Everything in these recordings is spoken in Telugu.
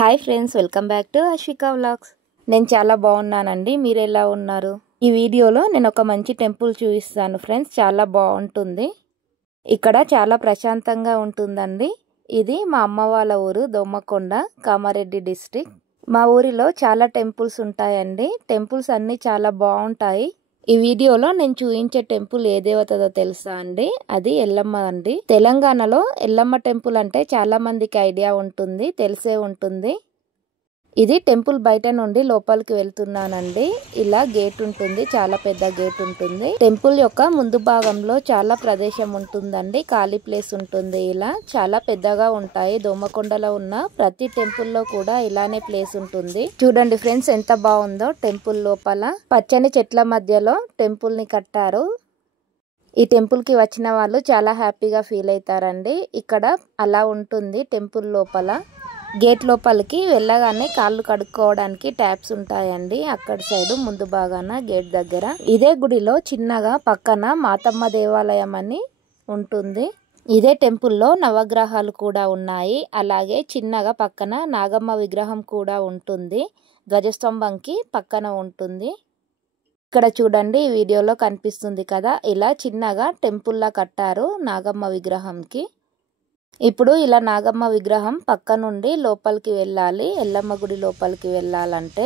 Hi friends, welcome back to Ashwika vlogs. నేను చాలా బాగున్నానండి. మీరు ఎలా ఉన్నారు? ఈ వీడియోలో నేను ఒక మంచి టెంపుల్ చూపిస్తాను ఫ్రెండ్స్. చాలా బాగుంటుంది. ఇక్కడ చాలా ప్రశాంతంగా ఉంటుందండి. ఇది మా అమ్మ వాళ్ళ ఊరు దోమకొండ, కామారెడ్డి డిస్ట్రిక్ట్. మా ఊరిలో చాలా టెంపుల్స్ ఉంటాయండి. టెంపుల్స్ అన్నీ చాలా బాగుంటాయి. ఈ వీడియోలో నేను చూపించే టెంపుల్ ఏ దేవతదో తెలుసా అండి? అది ఎల్లమ్మ అండి. తెలంగాణలో ఎల్లమ్మ టెంపుల్ అంటే చాలా మందికి ఐడియా ఉంటుంది, తెలిసే ఉంటుంది. ఇది టెంపుల్ బయట నుండి లోపలికి వెళ్తున్నానండి. ఇలా గేట్ ఉంటుంది, చాలా పెద్ద గేట్ ఉంటుంది. టెంపుల్ యొక్క ముందు భాగంలో చాలా ప్రదేశం ఉంటుందండి, ఖాళీ ప్లేస్ ఉంటుంది. ఇలా చాలా పెద్దగా ఉంటాయి. దోమకొండలో ఉన్న ప్రతి టెంపుల్ లో కూడా ఇలానే ప్లేస్ ఉంటుంది. చూడండి ఫ్రెండ్స్, ఎంత బాగుందో. టెంపుల్ లోపల పచ్చని చెట్ల మధ్యలో టెంపుల్ ని కట్టారు. ఈ టెంపుల్ కి వచ్చిన వాళ్ళు చాలా హ్యాపీగా ఫీల్ అవుతారండి. ఇక్కడ అలా ఉంటుంది. టెంపుల్ లోపల గేట్ లోపలికి వెళ్ళగానే కాళ్ళు కడుక్కోవడానికి ట్యాప్స్ ఉంటాయండి. అక్కడ సైడ్ ముందు భాగాన గేట్ దగ్గర. ఇదే గుడిలో చిన్నగా పక్కన మాతమ్మ దేవాలయం అని ఉంటుంది. ఇదే టెంపుల్లో నవగ్రహాలు కూడా ఉన్నాయి. అలాగే చిన్నగా పక్కన నాగమ్మ విగ్రహం కూడా ఉంటుంది. ధ్వజస్తంభంకి పక్కన ఉంటుంది. ఇక్కడ చూడండి, ఈ వీడియోలో కనిపిస్తుంది కదా, ఇలా చిన్నగా టెంపుల్లా కట్టారు నాగమ్మ విగ్రహంకి. ఇప్పుడు ఇలా నాగమ్మ విగ్రహం పక్క నుండి లోపలికి వెళ్ళాలి. ఎల్లమ్మ గుడి లోపలికి వెళ్ళాలంటే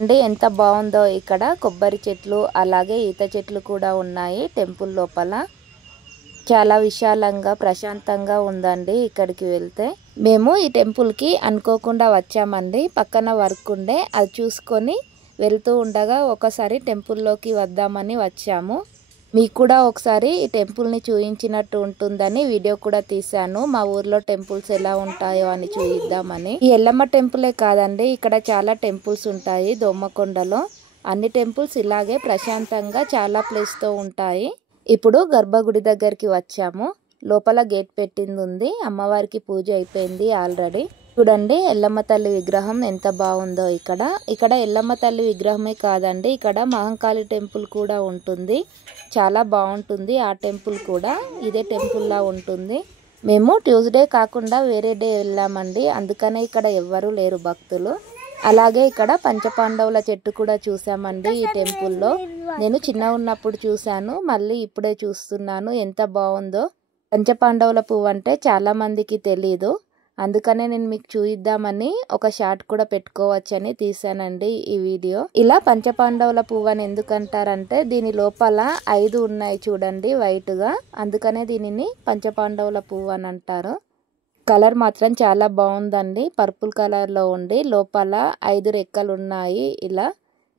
అండి, ఎంత బాగుందో. ఇక్కడ కొబ్బరి చెట్లు అలాగే ఈత చెట్లు కూడా ఉన్నాయి. టెంపుల్ లోపల చాలా విశాలంగా ప్రశాంతంగా ఉందండి. ఇక్కడికి వెళ్తే మేము ఈ టెంపుల్కి అనుకోకుండా వచ్చామండి. పక్కన వర్క్ ఉండే, అది చూసుకొని వెళ్తూ ఉండగా ఒకసారి టెంపుల్లోకి వద్దామని వచ్చాము. మీకు కూడా ఒకసారి ఈ టెంపుల్ని చూపించినట్టు ఉంటుందని వీడియో కూడా తీశాను. మా ఊర్లో టెంపుల్స్ ఎలా ఉంటాయో అని చూపిద్దామని. ఈ ఎల్లమ్మ టెంపులే కాదండి, ఇక్కడ చాలా టెంపుల్స్ ఉంటాయి దోమకొండలో. అన్ని టెంపుల్స్ ఇలాగే ప్రశాంతంగా చాలా ప్లేస్తో ఉంటాయి. ఇప్పుడు గర్భగుడి దగ్గరికి వచ్చాము. లోపల గేట్ పెట్టింది ఉంది. అమ్మవారికి పూజ అయిపోయింది ఆల్రెడీ. చూడండి ఎల్లమ్మ తల్లి విగ్రహం ఎంత బాగుందో. ఇక్కడ ఎల్లమ్మ తల్లి విగ్రహమే కాదండి, ఇక్కడ మహంకాళి టెంపుల్ కూడా ఉంటుంది. చాలా బాగుంటుంది. ఆ టెంపుల్ కూడా ఇదే టెంపుల్ లా ఉంటుంది. మేము ట్యూస్డే కాకుండా వేరే డే వెళ్ళామండి, అందుకనే ఇక్కడ ఎవ్వరూ లేరు భక్తులు. అలాగే ఇక్కడ పంచపాండవుల చెట్టు కూడా చూసామండి ఈ టెంపుల్లో. నేను చిన్న ఉన్నప్పుడు చూశాను, మళ్ళీ ఇప్పుడే చూస్తున్నాను. ఎంత బాగుందో. పంచపాండవుల పువ్వు అంటే చాలా మందికి తెలీదు, అందుకనే నేను మీకు చూపిద్దామని ఒక షార్ట్ కూడా పెట్టుకోవచ్చని తీసానండి ఈ వీడియో. ఇలా పంచపాండవుల పువ్వు అని ఎందుకంటారంటే దీని లోపల 5 ఉన్నాయి చూడండి వైట్ గా, అందుకనే దీనిని పంచపాండవుల పువ్వు అని అంటారు. కలర్ మాత్రం చాలా బాగుందండి, పర్పుల్ కలర్ లో ఉండి లోపల 5 రెక్కలు ఉన్నాయి. ఇలా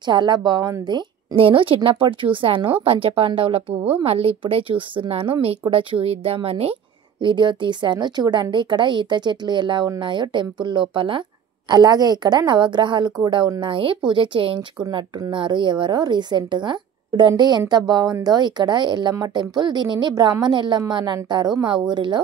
చాలా బాగుంది. నేను చిన్నప్పుడు చూశాను పంచపాండవుల పువ్వు, మళ్ళీ ఇప్పుడే చూస్తున్నాను. మీకు కూడా చూపిద్దామని వీడియో తీశాను. చూడండి ఇక్కడ ఈత చెట్లు ఎలా ఉన్నాయో టెంపుల్ లోపల. అలాగే ఇక్కడ నవగ్రహాలు కూడా ఉన్నాయి. పూజ చేయించుకున్నట్టున్నారు ఎవరో రీసెంట్ గా. చూడండి ఎంత బాగుందో ఇక్కడ ఎల్లమ్మ టెంపుల్. దీనిని బ్రాహ్మణ ఎల్లమ్మ అని అంటారు మా ఊరిలో.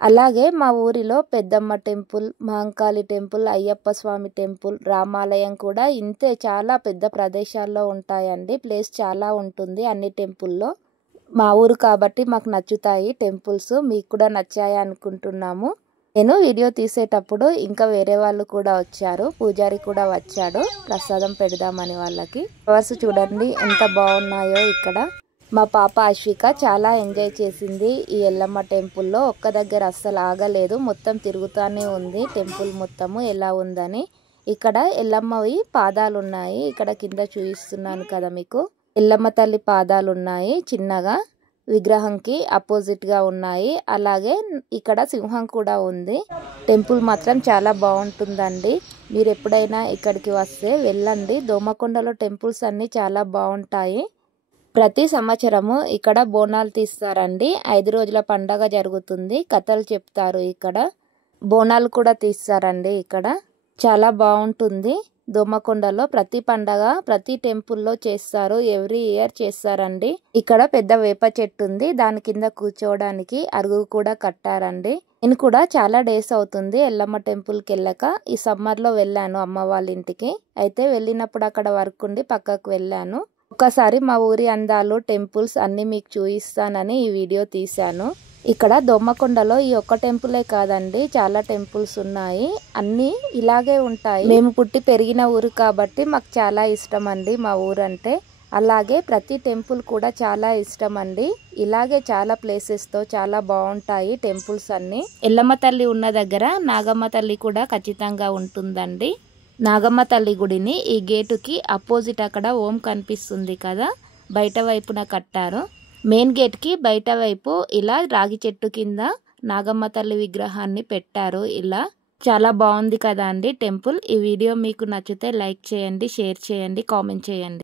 అలాగే మా ఊరిలో పెద్దమ్మ టెంపుల్, మహంకాళి టెంపుల్, అయ్యప్ప స్వామి టెంపుల్, రామాలయం కూడా ఇంతే చాలా పెద్ద ప్రదేశాల్లో ఉంటాయండి. ప్లేస్ చాలా ఉంటుంది అన్ని టెంపుల్లో. మా ఊరు కాబట్టి మాకు నచ్చుతాయి టెంపుల్స్. మీకు కూడా నచ్చాయి అనుకుంటున్నాము. నేను వీడియో తీసేటప్పుడు ఇంకా వేరే వాళ్ళు కూడా వచ్చారు, పూజారి కూడా వచ్చాడు ప్రసాదం పెడదామని వాళ్ళకి. ఫ్లవర్స్ చూడండి ఎంత బాగున్నాయో. ఇక్కడ మా పాప అశ్విక చాలా ఎంజాయ్ చేసింది ఈ ఎల్లమ్మ టెంపుల్లో. ఒక్క దగ్గర అస్సలు ఆగలేదు, మొత్తం తిరుగుతానే ఉంది టెంపుల్ మొత్తము ఎలా ఉందని. ఇక్కడ ఎల్లమ్మవి పాదాలు ఉన్నాయి. ఇక్కడ కింద చూపిస్తున్నాను కదా మీకు, ఎల్లమ్మ తల్లి పాదాలు ఉన్నాయి చిన్నగా, విగ్రహంకి అపోజిట్ గా ఉన్నాయి. అలాగే ఇక్కడ సింహం కూడా ఉంది. టెంపుల్ మాత్రం చాలా బాగుంటుందండి. మీరు ఎప్పుడైనా ఇక్కడికి వస్తే వెళ్ళండి. దోమకొండలో టెంపుల్స్ అన్ని చాలా బాగుంటాయి. ప్రతి సంవత్సరము ఇక్కడ బోనాలు తీస్తారండి. 5 రోజుల పండగ జరుగుతుంది. కథలు చెప్తారు. ఇక్కడ బోనాలు కూడా తీస్తారండి. ఇక్కడ చాలా బాగుంటుంది. దోమకొండలో ప్రతి పండగ ప్రతి టెంపుల్లో చేస్తారు. ఎవ్రీ ఇయర్ చేస్తారండి. ఇక్కడ పెద్ద వేప చెట్టు ఉంది, దాని కింద కూర్చోవడానికి అరుగు కూడా కట్టారండి. నేను కూడా చాలా డేస్ అవుతుంది ఎల్లమ్మ టెంపుల్కి వెళ్ళక. ఈ సమ్మర్లో వెళ్ళాను అమ్మ వాళ్ళ ఇంటికి. అయితే వెళ్ళినప్పుడు అక్కడ వర్క్ ఉండి పక్కకు వెళ్ళాను. ఒక్కసారి మా ఊరి అందాలు టెంపుల్స్ అన్ని మీకు చూపిస్తానని ఈ వీడియో తీశాను. ఇక్కడ దొమ్మకొండలో ఈ ఒక్క టెంపులే కాదండి, చాలా టెంపుల్స్ ఉన్నాయి. అన్నీ ఇలాగే ఉంటాయి. మేము పుట్టి పెరిగిన ఊరు కాబట్టి మాకు చాలా ఇష్టం అండి మా ఊరంటే. అలాగే ప్రతి టెంపుల్ కూడా చాలా ఇష్టం అండి. ఇలాగే చాలా ప్లేసెస్తో చాలా బాగుంటాయి టెంపుల్స్ అన్నీ. ఎల్లమ్మ తల్లి ఉన్న దగ్గర నాగమ్మ తల్లి కూడా ఖచ్చితంగా ఉంటుందండి. నాగమ్మ తల్లి గుడిని ఈ గేటుకి అపోజిట్ అక్కడ ఓం కనిపిస్తుంది కదా, బయట వైపున కట్టారు. మెయిన్ గేట్కి బయట వైపు ఇలా రాగి చెట్టు కింద నాగమ్మ తల్లి విగ్రహాన్ని పెట్టారు. ఇలా చాలా బాగుంది కదా అండి టెంపుల్. ఈ వీడియో మీకు నచ్చితే లైక్ చేయండి, షేర్ చేయండి, కామెంట్ చేయండి.